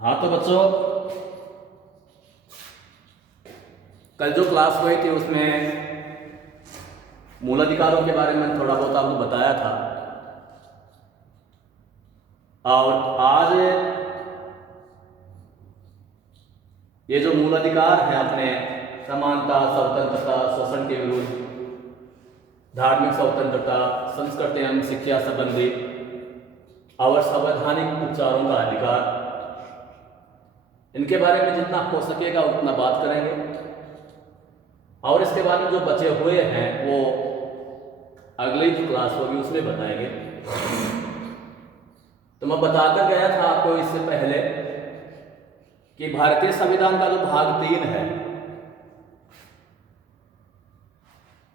हाँ तो बच्चों, कल जो क्लास हुई थी उसमें मूल अधिकारों के बारे में थोड़ा बहुत आपको बताया था। और आज ये जो मूल अधिकार है अपने समानता, स्वतंत्रता, शोषण के विरुद्ध, धार्मिक स्वतंत्रता, संस्कृति एवं शिक्षा संबंधी और संवैधानिक उपचारों का अधिकार, इनके बारे में जितना हो सकेगा उतना बात करेंगे। और इसके बाद में जो बचे हुए हैं वो अगली जो क्लास होगी उसमें बताएंगे। तो मैं बताकर गया था आपको इससे पहले कि भारतीय संविधान का जो भाग 3 है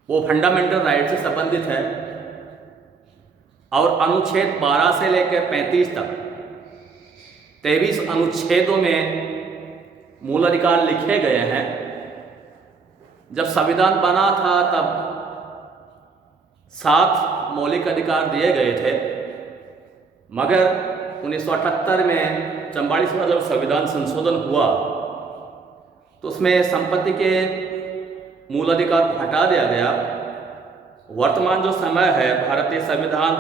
वो फंडामेंटल राइट से संबंधित है और अनुच्छेद 12 से लेकर 35 तक 23 अनुच्छेदों में मूल अधिकार लिखे गए हैं। जब संविधान बना था तब 7 मौलिक अधिकार दिए गए थे, मगर 1978 में 44वां जब संविधान संशोधन हुआ तो उसमें संपत्ति के मूल अधिकार को हटा दिया गया। वर्तमान जो समय है, भारतीय संविधान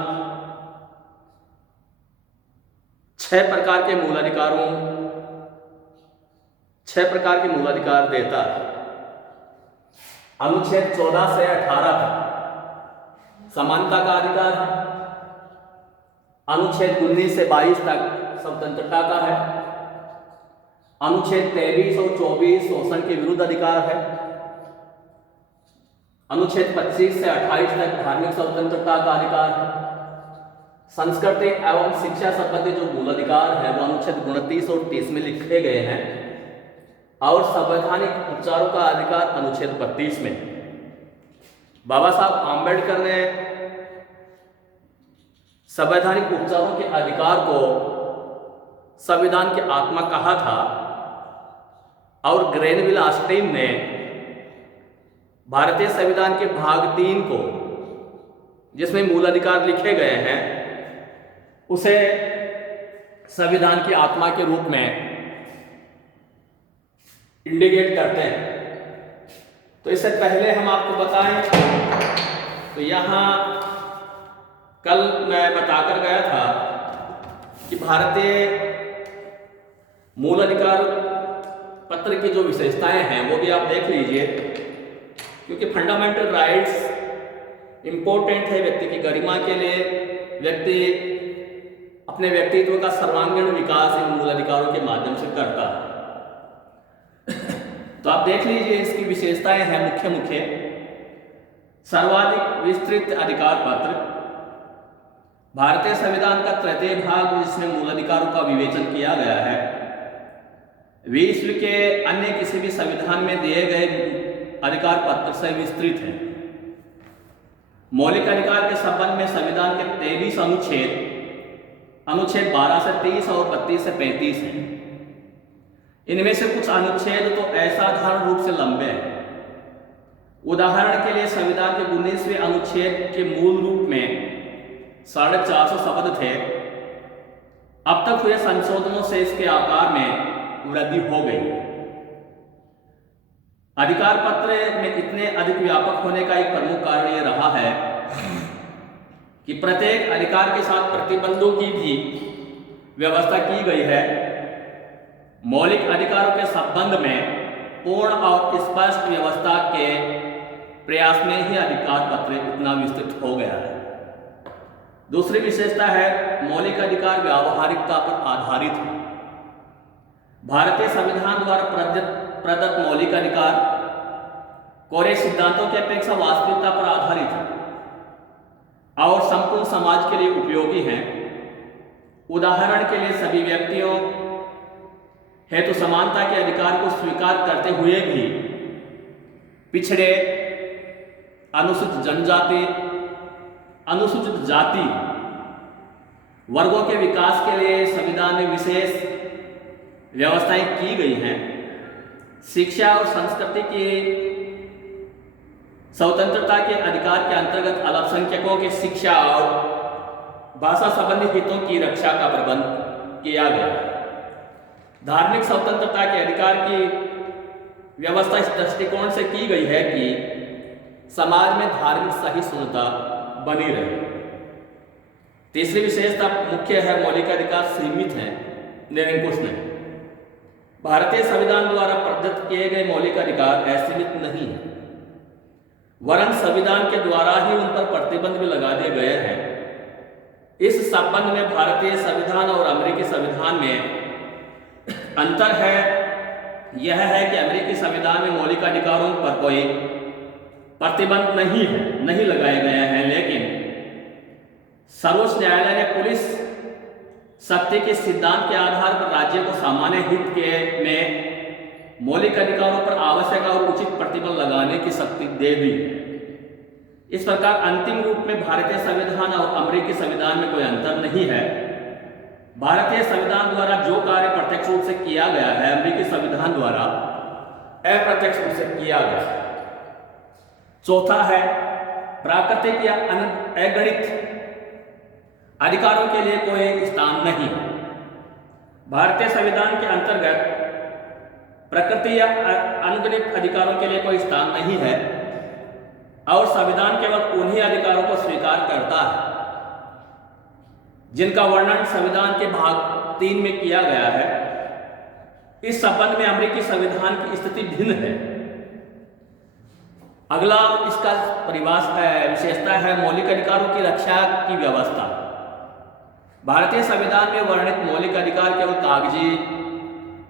6 प्रकार के मूल अधिकार देता है। अनुच्छेद 14 से 18 तक समानता का अधिकार है। अनुच्छेद 19 से 22 तक स्वतंत्रता का है। अनुच्छेद 23 और 24 शोषण के विरुद्ध अधिकार है। अनुच्छेद 25 से 28 तक धार्मिक स्वतंत्रता का अधिकार है। संस्कृति एवं शिक्षा संबंधी जो मूल अधिकार है वो अनुच्छेद 29 और 30 में लिखे गए हैं और संवैधानिक उपचारों का अधिकार अनुच्छेद 32 में। बाबा साहब आम्बेडकर ने संवैधानिक उपचारों के अधिकार को संविधान की आत्मा कहा था और ग्रेनविल ऑस्टिन ने भारतीय संविधान के भाग 3 को, जिसमें मूल अधिकार लिखे गए हैं, उसे संविधान की आत्मा के रूप में इंडिकेट करते हैं। तो इससे पहले हम आपको बताएं तो यहाँ कल मैं बताकर गया था कि भारतीय मूल अधिकार पत्र की जो विशेषताएं हैं वो भी आप देख लीजिए, क्योंकि फंडामेंटल राइट्स इंपॉर्टेंट है व्यक्ति की गरिमा के लिए। व्यक्ति अपने व्यक्तित्व का सर्वांगीण विकास इन मूल अधिकारों के माध्यम से करता है। तो आप देख लीजिए, इसकी विशेषताएं हैं मुख्य सर्वाधिक विस्तृत अधिकार पत्र, भारतीय संविधान का तृतीय भाग जिसमें मूल अधिकारों का विवेचन किया गया है, विश्व के अन्य किसी भी संविधान में दिए गए अधिकार पत्र से विस्तृत है। मौलिक अधिकार के संबंध में संविधान के 23 अनुच्छेद 12 से 30 और 32 से 35 हैं। इनमें से कुछ अनुच्छेद तो असाधारण रूप से लंबे हैं। उदाहरण के लिए संविधान के 19वें अनुच्छेद के मूल रूप में 450 शब्द थे। अब तक हुए संशोधनों से इसके आकार में वृद्धि हो गई। अधिकार पत्र में इतने अधिक व्यापक होने का एक प्रमुख कारण यह रहा है कि प्रत्येक अधिकार के साथ प्रतिबंधों की भी व्यवस्था की गई है। मौलिक अधिकारों के संबंध में पूर्ण और स्पष्ट व्यवस्था के प्रयास में ही अधिकार पत्र इतना विस्तृत हो गया है। दूसरी विशेषता है मौलिक अधिकार व्यावहारिकता पर आधारित है। भारतीय संविधान द्वारा प्रदत्त मौलिक अधिकार कोरे सिद्धांतों की अपेक्षा वास्तविकता पर आधारित है और संपूर्ण समाज के लिए उपयोगी हैं। उदाहरण के लिए सभी व्यक्तियों हेतु समानता के अधिकार को स्वीकार करते हुए भी पिछड़े, अनुसूचित जनजाति, अनुसूचित जाति वर्गों के विकास के लिए संविधान में विशेष व्यवस्थाएं की गई हैं। शिक्षा और संस्कृति की स्वतंत्रता के अधिकार के अंतर्गत अल्पसंख्यकों की शिक्षा और भाषा संबंधी हितों की रक्षा का प्रबंध किया गया। धार्मिक स्वतंत्रता के अधिकार की व्यवस्था इस दृष्टिकोण से की गई है कि समाज में धार्मिक सहिष्णुता बनी रहे। तीसरी विशेषता मुख्य है, मौलिक अधिकार सीमित हैं, निरंकुश नहीं। भारतीय संविधान द्वारा प्रदत्त किए गए मौलिक अधिकार असीमित नहीं है, वरन संविधान के द्वारा ही उन पर प्रतिबंध भी लगा दिए गए हैं। इस संबंध में भारतीय संविधान और अमेरिकी संविधान में अंतर है। यह है कि अमेरिकी संविधान में मौलिक अधिकारों पर कोई प्रतिबंध नहीं लगाए गए हैं, लेकिन सर्वोच्च न्यायालय ने पुलिस शक्ति के सिद्धांत के आधार पर राज्य को सामान्य हित के में मौलिक अधिकारों पर आवश्यक और उचित प्रतिबंध लगाने की शक्ति दे दी। इस प्रकार अंतिम रूप में भारतीय संविधान और अमेरिकी संविधान में कोई अंतर नहीं है। भारतीय संविधान द्वारा जो कार्य प्रत्यक्ष रूप से किया गया है, अमेरिकी संविधान द्वारा अप्रत्यक्ष रूप से किया गया है। चौथा है, प्राकृतिक या अगणित अधिकारों के लिए कोई स्थान नहीं। भारतीय संविधान के अंतर्गत प्रकृति या अनगिनत अधिकारों के लिए कोई स्थान नहीं है और संविधान केवल उन्हीं अधिकारों को स्वीकार करता है जिनका वर्णन संविधान के भाग 3 में किया गया है। इस संबंध में अमेरिकी संविधान की स्थिति भिन्न है। अगला इसका विशेषता है मौलिक अधिकारों की रक्षा की व्यवस्था। भारतीय संविधान में वर्णित मौलिक अधिकार केवल कागजी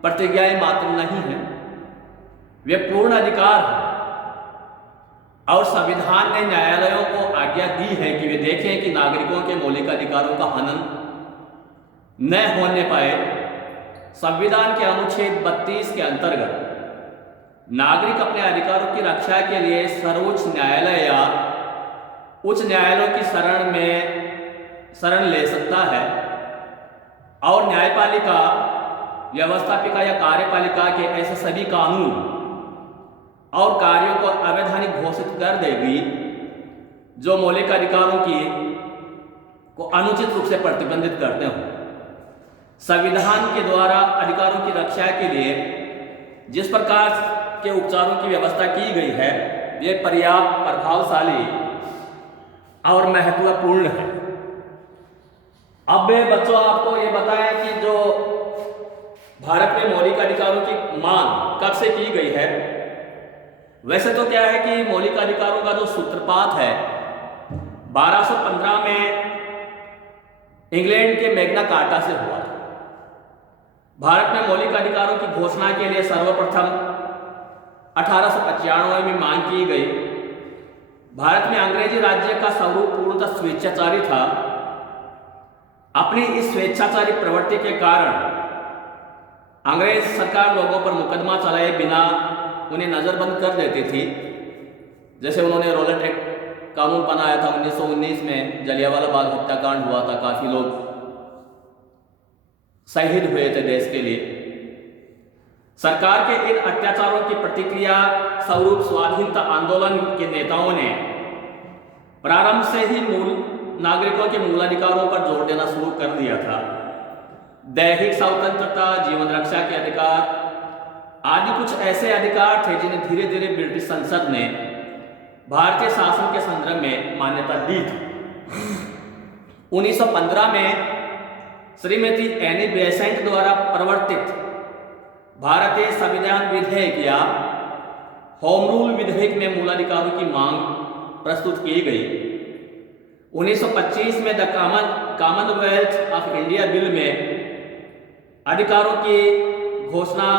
प्रतिज्ञाएं मात्र नहीं है, वे पूर्ण अधिकार हैं और संविधान ने न्यायालयों को आज्ञा दी है कि वे देखें कि नागरिकों के मौलिक अधिकारों का हनन न होने पाए। संविधान के अनुच्छेद 32 के अंतर्गत नागरिक अपने अधिकारों की रक्षा के लिए सर्वोच्च न्यायालय या उच्च न्यायालयों की शरण ले सकता है और न्यायपालिका, व्यवस्थापिका या कार्यपालिका के ऐसे सभी कानून और कार्यों को अवैधानिक घोषित कर देगी जो मौलिक अधिकारों को अनुचित रूप से प्रतिबंधित करते हों। संविधान के द्वारा अधिकारों की रक्षा के लिए जिस प्रकार के उपचारों की व्यवस्था की गई है, ये पर्याप्त, प्रभावशाली और महत्वपूर्ण है। अब बच्चों आपको ये बताएं कि जो भारत में मौलिक अधिकारों की मांग कब से की गई है। वैसे तो क्या है कि मौलिक अधिकारों का जो सूत्रपात है 1215 में इंग्लैंड के मैग्ना कार्टा से हुआ था। भारत में मौलिक अधिकारों की घोषणा के लिए सर्वप्रथम 1895 में मांग की गई। भारत में अंग्रेजी राज्य का स्वरूप पूर्णतः स्वेच्छाचारी था। अपनी इस स्वेच्छाचारी प्रवृत्ति के कारण अंग्रेज सरकार लोगों पर मुकदमा चलाए बिना उन्हें नजरबंद कर देती थी। जैसे उन्होंने रोलेट एक्ट कानून बनाया था 1919 में, जलियांवाला बाग हत्याकांड हुआ था, काफी लोग शहीद हुए थे देश के लिए। सरकार के इन अत्याचारों की प्रतिक्रिया स्वरूप स्वाधीनता आंदोलन के नेताओं ने प्रारंभ से ही नागरिकों के मूलाधिकारों पर जोर देना शुरू कर दिया था। दैहिक स्वतंत्रता, जीवन रक्षा के अधिकार आदि कुछ ऐसे अधिकार थे जिन्हें धीरे धीरे ब्रिटिश संसद ने भारतीय शासन के संदर्भ में मान्यता दी थी। 1915 में श्रीमती एनी बेसेंट द्वारा प्रवर्तित भारतीय संविधान विधेयक या होम रूल विधेयक में मूलाधिकारों की मांग प्रस्तुत की गई। 1925 में the Commonwealth of India bill में अधिकारों की घोषणा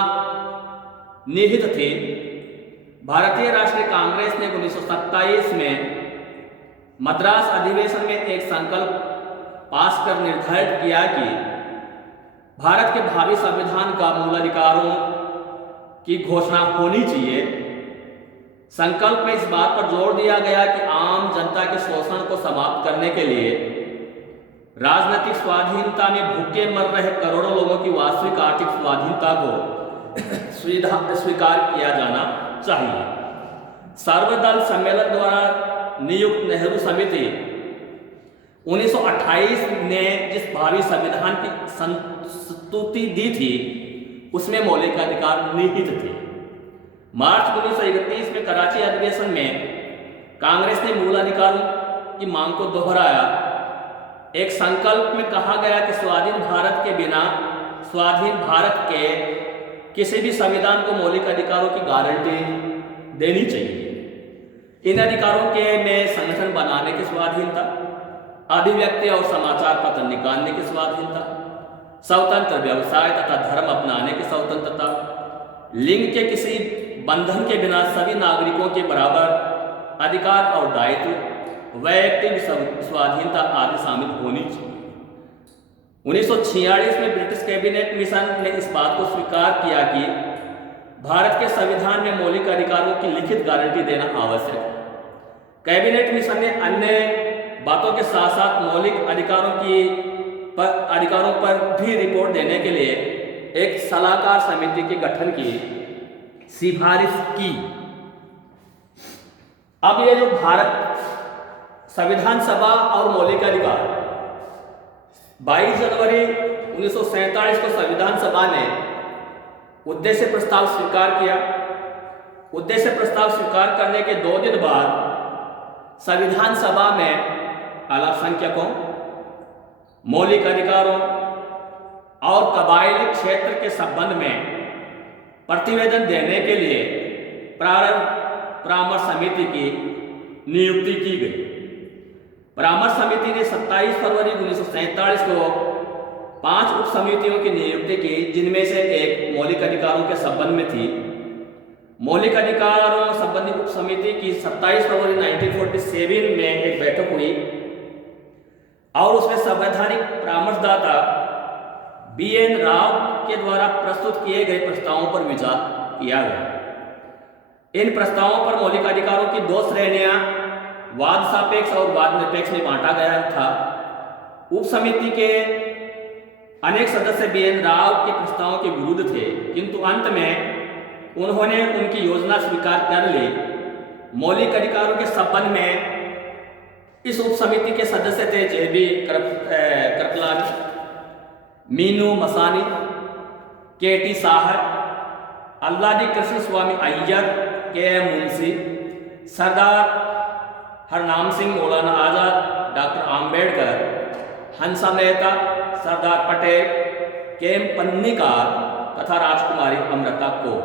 निहित थी। भारतीय राष्ट्रीय कांग्रेस ने 1927 में मद्रास अधिवेशन में एक संकल्प पास कर निर्धारित किया कि भारत के भावी संविधान का मूलाधिकारों की घोषणा होनी चाहिए। संकल्प में इस बात पर जोर दिया गया कि आम जनता के शोषण को समाप्त करने के लिए राजनीतिक स्वाधीनता में भूखे मर रहे करोड़ों लोगों की वास्तविक आर्थिक स्वाधीनता को स्वीकार किया जाना चाहिए। सर्वदल सम्मेलन द्वारा नियुक्त नेहरू समिति 1928 ने जिस भावी संविधान की संस्तुति दी थी उसमें मौलिक अधिकार निहित थे। मार्च 1931 में कराची अधिवेशन में कांग्रेस ने मूल अधिकारों की मांग को दोहराया। एक संकल्प में कहा गया कि स्वाधीन भारत के बिना स्वाधीन भारत के किसी भी संविधान को मौलिक अधिकारों की गारंटी देनी चाहिए। इन अधिकारों के में संगठन बनाने की स्वाधीनता, अभिव्यक्ति और समाचार पत्र निकालने की स्वाधीनता, स्वतंत्र व्यवसाय तथा धर्म अपनाने की स्वतंत्रता, लिंग के किसी बंधन के बिना सभी नागरिकों के बराबर अधिकार और दायित्व, वैयक्तिक स्वाधीनता आदि शामिल होनी चाहिए। 1946 में ब्रिटिश कैबिनेट मिशन ने इस बात को स्वीकार किया कि भारत के संविधान में मौलिक अधिकारों की लिखित गारंटी देना आवश्यक है। कैबिनेट मिशन ने अन्य बातों के साथ साथ मौलिक अधिकारों पर भी रिपोर्ट देने के लिए एक सलाहकार समिति के गठन की सिफारिश की। अब ये जो भारत संविधान सभा और मौलिक अधिकार 22 जनवरी 1947 को संविधान सभा ने उद्देश्य प्रस्ताव स्वीकार किया। उद्देश्य प्रस्ताव स्वीकार करने के 2 दिन बाद संविधान सभा में अल्पसंख्यकों, मौलिक अधिकारों और कबायली क्षेत्र के संबंध में प्रतिवेदन देने के लिए परामर्श समिति की नियुक्ति की गई। परामर्श समिति ने 27 फरवरी 1947 को 5 उप समितियों की नियुक्ति की, जिनमें से एक मौलिक अधिकारों के संबंध में थी। मौलिक अधिकारों संबंधी उप समिति की 27 फरवरी 1947 में एक बैठक हुई और उसमें संवैधानिक परामर्शदाता BN राव के द्वारा प्रस्तुत किए गए प्रस्तावों पर विचार किया गया। इन प्रस्तावों पर मौलिक अधिकारों की 2 श्रेणियां वाद सापेक्ष और वाद निरपेक्ष में बांटा गया था। उप समिति के अनेक सदस्य BN राव के प्रस्तावों के विरुद्ध थे, किंतु अंत में उन्होंने उनकी योजना स्वीकार कर ली। मौलिक अधिकारों के संबंध में इस उप समिति के सदस्य थे JB कृपलानी, मीनू मसानी, KT शाह, अल्लादी कृष्ण स्वामी अय्यर, KM मुंशी, सरदार हरनाम सिंह, मौलाना आजाद, डॉक्टर आम्बेडकर, हंसा मेहता, सरदार पटेल, KM पन्नीकार तथा राजकुमारी अमृता कौर।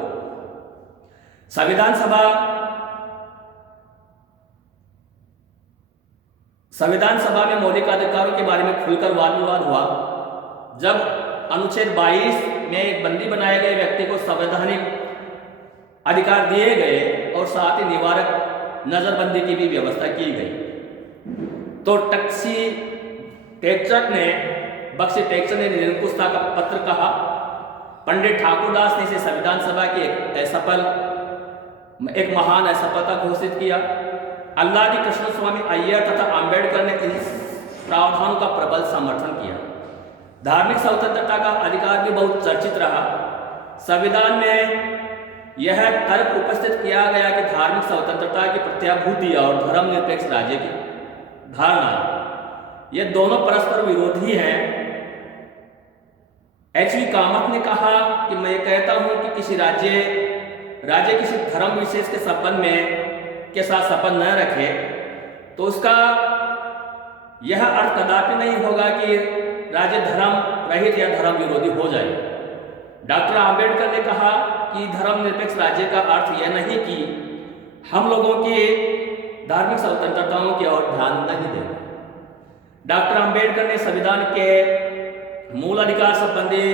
संविधान सभा में मौलिक अधिकारों के बारे में खुलकर वाद विवाद हुआ जब अनुच्छेद 22 में एक बंदी बनाए गए व्यक्ति को संवैधानिक अधिकार दिए गए और साथ ही निवारक नजरबंदी की भी व्यवस्था की गई। तो बख्शी टेक्चर ने निरंकुशता का पत्र कहा। पंडित ठाकुरदास ने इसे संविधान सभा की एक महान असफलता घोषित किया। अल्लादी कृष्ण स्वामी अय्यर तथा आम्बेडकर ने इन प्रावधानों का प्रबल समर्थन किया। धार्मिक स्वतंत्रता का अधिकार भी बहुत चर्चित रहा। संविधान में यह तर्क उपस्थित किया गया कि धार्मिक स्वतंत्रता की प्रत्याभूति और धर्मनिरपेक्ष राज्य की धारणा, ये दोनों परस्पर विरोधी हैं। HV कामत ने कहा कि मैं कहता हूं कि किसी राज्य किसी धर्म विशेष के संबंध में के साथ संबंध न रखे तो उसका यह अर्थ कदापि नहीं होगा कि राज्य धर्म रहित या धर्म विरोधी हो जाए। डॉक्टर आम्बेडकर ने कहा कि धर्मनिरपेक्ष राज्य का अर्थ यह नहीं कि हम लोगों की धार्मिक स्वतंत्रताओं की ओर ध्यान नहीं दें। डॉक्टर आम्बेडकर ने संविधान के मूल अधिकार संबंधी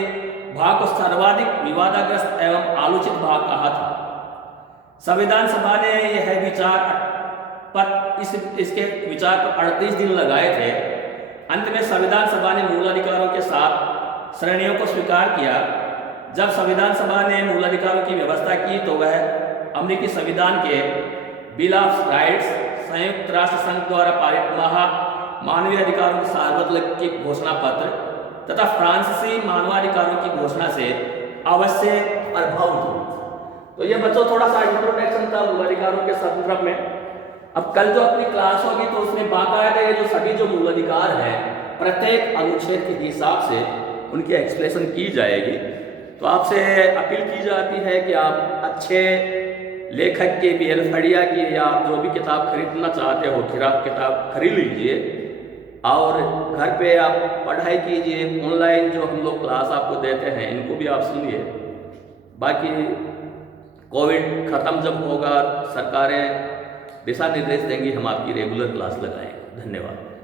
भाग को सर्वाधिक विवादाग्रस्त एवं आलोचित भाग कहा था। संविधान सभा ने यह विचार पर इसके विचार पर 38 दिन लगाए थे। अंत में संविधान सभा ने मूल अधिकारों के साथ श्रेणियों को स्वीकार किया। जब संविधान सभा ने मूल अधिकारों की व्यवस्था की तो वह अमेरिकी संविधान के बिल ऑफ राइट्स, संयुक्त राष्ट्र संघ द्वारा पारित मानवीय अधिकारों के सार्वजनिक घोषणा पत्र तथा फ्रांसीसी मानवाधिकारों की घोषणा से अवश्य प्रभावित हुई। तो ये बच्चों थोड़ा सा इंट्रोडक्शन था मूल अधिकारों के संदर्भ में। अब कल जो अपनी क्लास होगी तो उसमें बाकायदा ये जो सभी जो मूल अधिकार हैं प्रत्येक अनुच्छेद के हिसाब से उनकी एक्सप्लेनेशन की जाएगी। तो आपसे अपील की जाती है कि आप अच्छे लेखक के BL फड़िया की या आप जो भी किताब खरीदना चाहते हो किताब खरीद लीजिए और घर पे आप पढ़ाई कीजिए। ऑनलाइन जो हम लोग क्लास आपको देते हैं इनको भी आप सुनिए। बाकी कोविड ख़त्म जब होगा, सरकारें दिशा निर्देश देंगी, हम आपकी रेगुलर क्लास लगाएंगे। धन्यवाद।